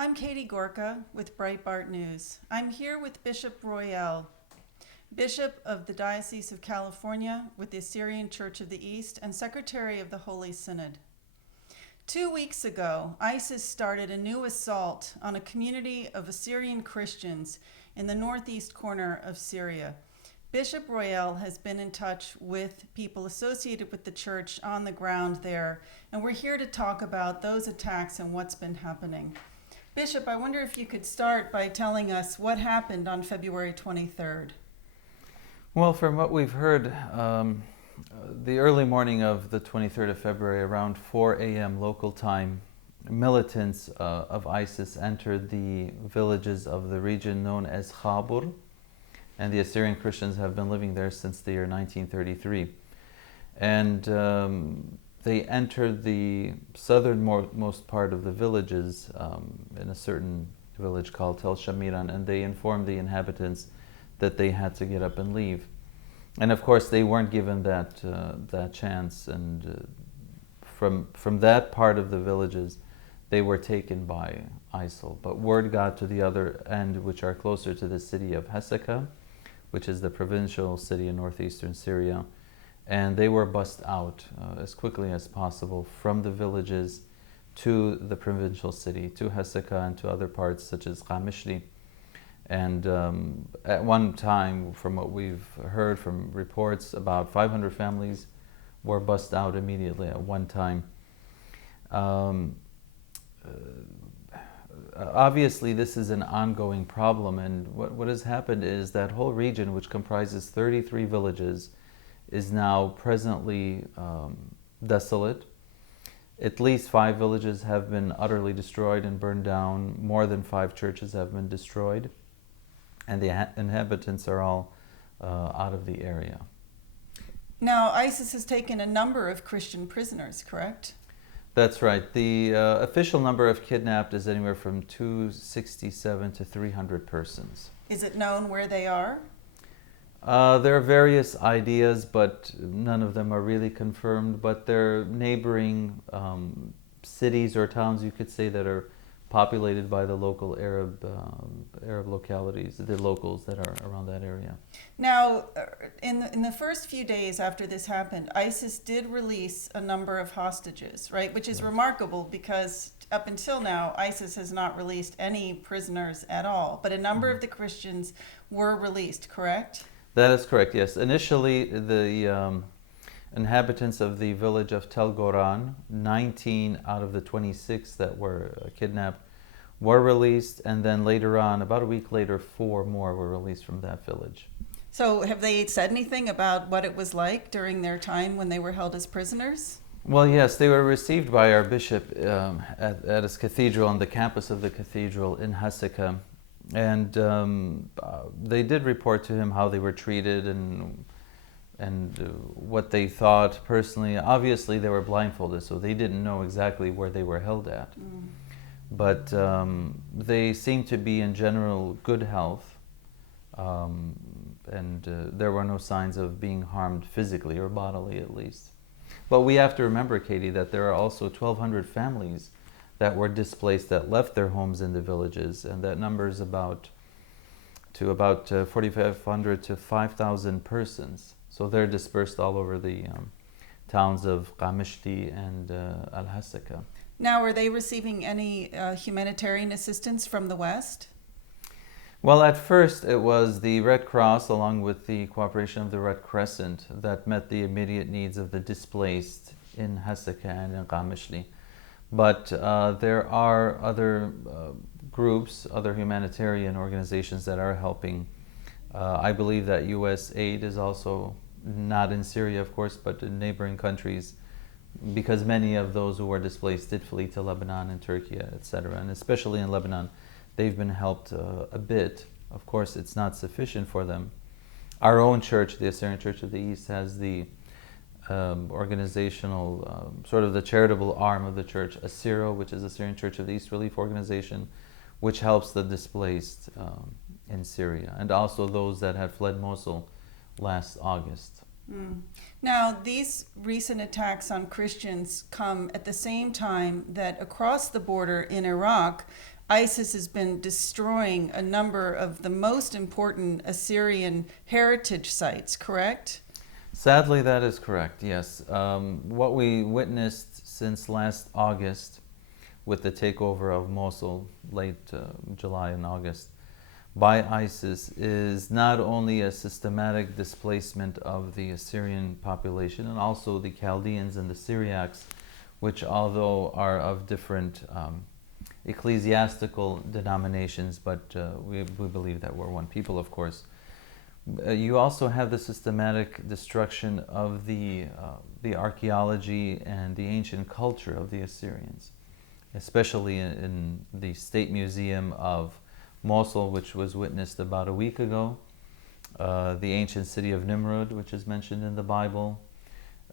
I'm Katie Gorka with Breitbart News. I'm here with Bishop Royel, Bishop of the Diocese of California with the Assyrian Church of the East and Secretary of the Holy Synod. 2 weeks ago, ISIS started a new assault on a community of Assyrian Christians in the northeast corner of Syria. Bishop Royel has been in touch with people associated with the church on the ground there, and we're here to talk about those attacks and what's been happening. Bishop, I wonder if you could start by telling us what happened on February 23rd. Well, from what we've heard, the early morning of the 23rd of February, around 4 a.m. local time, militants of ISIS entered the villages of the region known as Khabur, and the Assyrian Christians have been living there since the year 1933. And they entered the southernmost part of the villages in a certain village called Tel Shamiran, and they informed the inhabitants that they had to get up and leave. And of course, they weren't given that chance. And from that part of the villages, they were taken by ISIL. But word got to the other end, which are closer to the city of Hasaka, which is the provincial city in northeastern Syria. And they were bussed out as quickly as possible from the villages to the provincial city, to Hasaka and to other parts such as Qamishli. And at one time, from what we've heard from reports, about 500 families were bussed out immediately at one time. Obviously, this is an ongoing problem, and what has happened is that whole region, which comprises 33 villages, is now presently desolate. At least 5 villages have been utterly destroyed and burned down. More than 5 churches have been destroyed, and the inhabitants are all out of the area. Now, ISIS has taken a number of Christian prisoners, correct? That's right. The official number of kidnapped is anywhere from 267 to 300 persons. Is it known where they are? There are various ideas, but none of them are really confirmed. But they're neighboring cities or towns, you could say, that are populated by the local Arab localities, the locals that are around that area. Now, in the first few days after this happened, ISIS did release a number of hostages, right? Which is remarkable because up until now, ISIS has not released any prisoners at all. But a number of the Christians were released, correct? That is correct, yes. Initially, the inhabitants of the village of Tel Goran, 19 out of the 26 that were kidnapped, were released, and then later on, about a week later, 4 more were released from that village. So have they said anything about what it was like during their time when they were held as prisoners? Well, yes, they were received by our bishop at his cathedral, on the campus of the cathedral in Hasaka, and they did report to him how they were treated and what they thought personally. Obviously, they were blindfolded, so they didn't know exactly where they were held at. But they seemed to be in general good health, and there were no signs of being harmed physically or bodily, at least. But we have to remember, Katie, that there are also 1,200 families that were displaced, that left their homes in the villages, and that numbers about 4,500 to 5,000 persons. So they're dispersed all over the towns of Qamishli and Al-Hasaka. Now, are they receiving any humanitarian assistance from the West? Well, at first it was the Red Cross, along with the cooperation of the Red Crescent, that met the immediate needs of the displaced in Hasaka and in Qamishli. But there are other groups, other humanitarian organizations that are helping. I believe that U.S. aid is also not in Syria, of course, but in neighboring countries, because many of those who were displaced did flee to Lebanon and Turkey, etc. And especially in Lebanon, they've been helped a bit. Of course, it's not sufficient for them. Our own church, the Assyrian Church of the East, has the organizational, sort of the charitable arm of the church, ASYRO, which is Assyrian Church of the East Relief Organization, which helps the displaced in Syria, and also those that had fled Mosul last August. Now, these recent attacks on Christians come at the same time that across the border in Iraq, ISIS has been destroying a number of the most important Assyrian heritage sites, correct? Sadly, that is correct, yes. What we witnessed since last August with the takeover of Mosul, late July and August, by ISIS is not only a systematic displacement of the Assyrian population and also the Chaldeans and the Syriacs, which although are of different ecclesiastical denominations, but we believe that we're one people, of course. You also have the systematic destruction of the archaeology and the ancient culture of the Assyrians, especially in the State Museum of Mosul, which was witnessed about a week ago, the ancient city of Nimrud, which is mentioned in the Bible,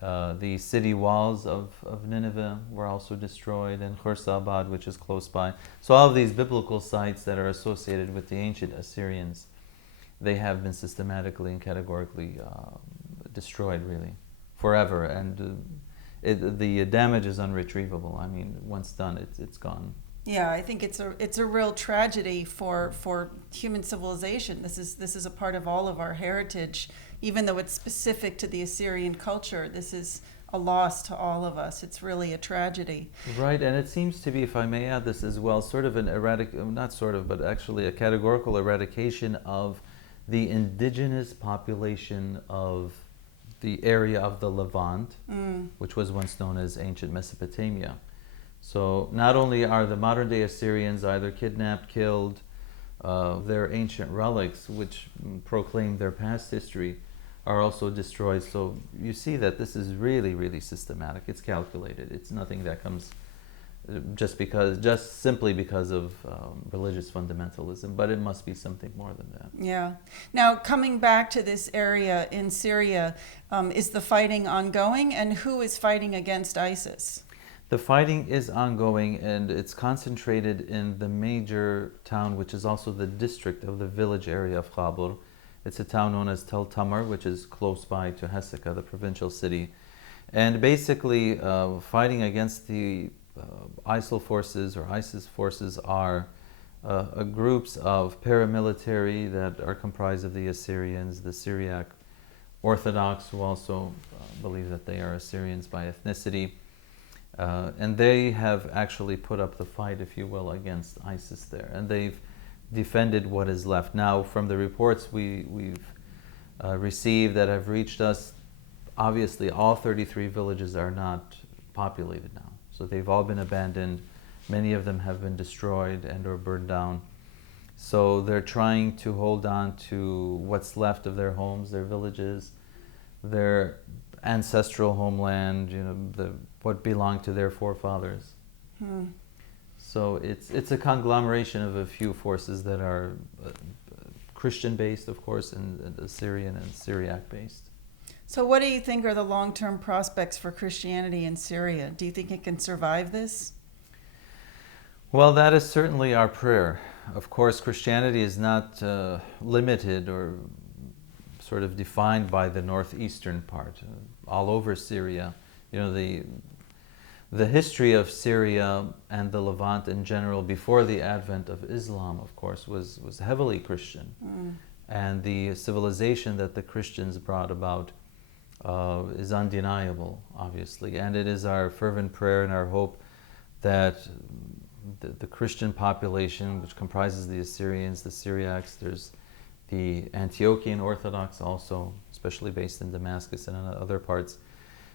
the city walls of Nineveh were also destroyed, and Khursabad, which is close by. So all of these biblical sites that are associated with the ancient Assyrians, they have been systematically and categorically destroyed, really, forever. And the damage is unretrievable. I mean, once done, it's gone. Yeah, I think it's a real tragedy for human civilization. This is a part of all of our heritage, even though it's specific to the Assyrian culture. This is a loss to all of us. It's really a tragedy. Right, and it seems to be, if I may add this as well, sort of an not sort of, but actually a categorical eradication of the indigenous population of the area of the Levant, which was once known as ancient Mesopotamia. So not only are the modern day Assyrians either kidnapped, killed, their ancient relics, which proclaim their past history, are also destroyed. So you see that this is really, really systematic. It's calculated. It's nothing that comes just simply because of religious fundamentalism, but it must be something more than that. Yeah. Now, coming back to this area in Syria, is the fighting ongoing, and who is fighting against ISIS? The fighting is ongoing, and it's concentrated in the major town, which is also the district of the village area of Khabur. It's a town known as Tel Tamar, which is close by to Hasaka, the provincial city. And basically, fighting against the ISIL forces or ISIS forces are groups of paramilitary that are comprised of the Assyrians, the Syriac Orthodox, who also believe that they are Assyrians by ethnicity. And they have actually put up the fight, if you will, against ISIS there. And they've defended what is left. Now, from the reports we've received that have reached us, obviously all 33 villages are not populated now. So they've all been abandoned. Many of them have been destroyed and or burned down. So they're trying to hold on to what's left of their homes, their villages, their ancestral homeland, what belonged to their forefathers. So it's a conglomeration of a few forces that are Christian-based, of course, and Assyrian and Syriac-based. So what do you think are the long-term prospects for Christianity in Syria? Do you think it can survive this? Well, that is certainly our prayer. Of course, Christianity is not limited or sort of defined by the northeastern part. All over Syria, the history of Syria and the Levant in general before the advent of Islam, of course, was heavily Christian. And the civilization that the Christians brought about is undeniable, obviously. And it is our fervent prayer and our hope that the Christian population, which comprises the Assyrians, the Syriacs, there's the Antiochian Orthodox also, especially based in Damascus and in other parts.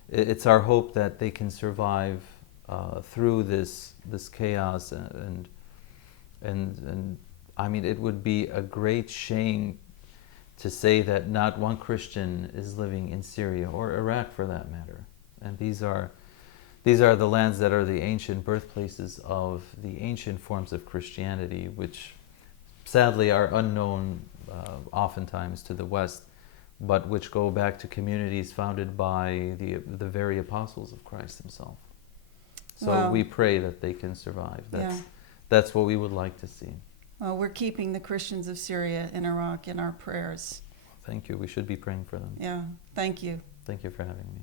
It's our hope that they can survive through this chaos, and I mean, it would be a great shame to say that not one Christian is living in Syria or Iraq, for that matter. And these are the lands that are the ancient birthplaces of the ancient forms of Christianity, which sadly are unknown oftentimes to the West, but which go back to communities founded by the very apostles of Christ himself. So we pray that they can survive. That's what we would like to see. Well, we're keeping the Christians of Syria and Iraq in our prayers. Thank you. We should be praying for them. Yeah, thank you. Thank you for having me.